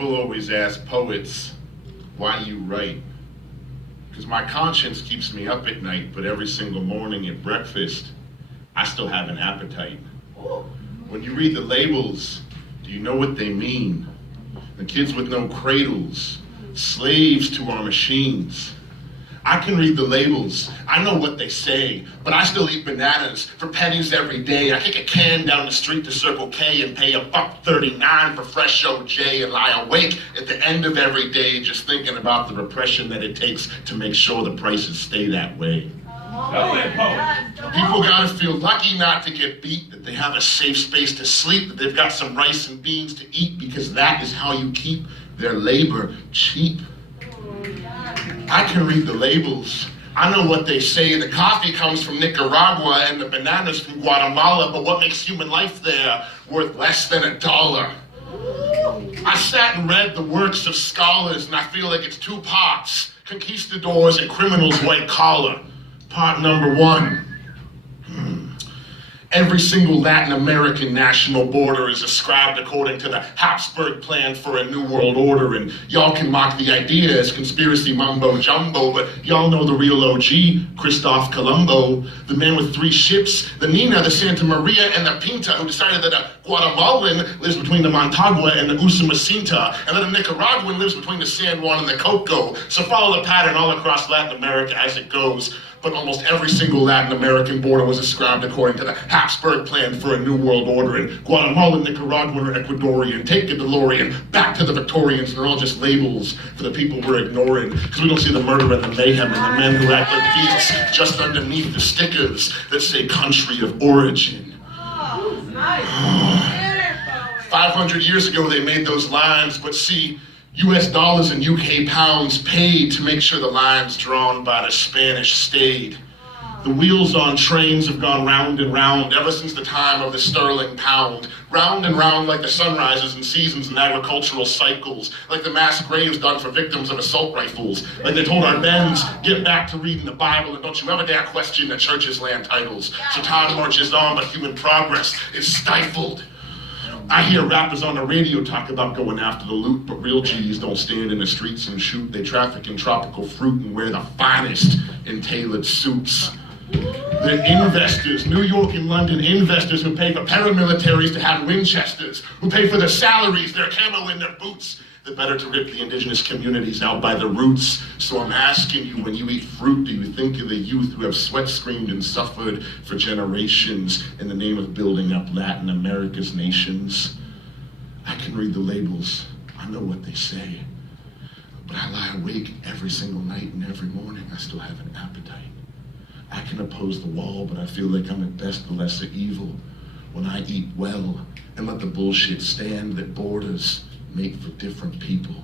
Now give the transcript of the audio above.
People always ask poets, why you write? Because my conscience keeps me up at night, but every single morning at breakfast, I still have an appetite. When you read the labels, do you know what they mean? The kids with no cradles, slaves to our machines. I can read the labels, I know what they say, but I still eat bananas for pennies every day. I kick a can down the street to Circle K and pay $1.39 for fresh OJ and lie awake at the end of every day just thinking about the repression that it takes to make sure the prices stay that way. People gotta feel lucky not to get beat, that they have a safe space to sleep, that they've got some rice and beans to eat, because that is how you keep their labor cheap. I can read the labels. I know what they say. The coffee comes from Nicaragua and the bananas from Guatemala, but what makes human life there worth less than $1? I sat and read the works of scholars, and I feel like it's two parts: conquistadors and criminals white collar. Part number 1. Every single Latin American national border is ascribed according to the Habsburg plan for a new world order, and y'all can mock the idea as conspiracy mumbo jumbo, but y'all know the real OG, Christoph Colombo, the man with 3 ships, the Nina, the Santa Maria, and the Pinta, who decided that a Guatemalan lives between the Montagua and the Usumacinta, and that a Nicaraguan lives between the San Juan and the Coco. So follow the pattern all across Latin America as it goes. But almost every single Latin American border was ascribed according to the Habsburg plan for a new world order, and Guatemalan, Nicaraguan, or Ecuadorian. Take a DeLorean back to the Victorians, and they're all just labels for the people we're ignoring, because we don't see the murder and the mayhem and the men who act like beasts just underneath the stickers that say country of origin. 500 years ago they made those lines, but see, US dollars and UK pounds paid to make sure the lines drawn by the Spanish stayed. The wheels on trains have gone round and round ever since the time of the sterling pound. Round and round like the sunrises and seasons and agricultural cycles, like the mass graves done for victims of assault rifles, like they told our bends, get back to reading the Bible and don't you ever dare question the church's land titles. So time marches on, but human progress is stifled. I hear rappers on the radio talk about going after the loot, but real G's don't stand in the streets and shoot. They traffic in tropical fruit and wear the finest in tailored suits. They're investors, New York and London investors, who pay for paramilitaries to have Winchesters, who pay for their salaries, their camo in their boots. They're better to rip the indigenous communities out by the roots. So I'm asking you, when you eat fruit, do you think of the youth who have sweat screamed and suffered for generations in the name of building up Latin America's nations? I can read the labels, I know what they say, but I lie awake every single night, and every morning I still have an appetite. I can oppose the wall, but I feel like I'm at best the lesser evil when I eat well and let the bullshit stand that borders make for different people.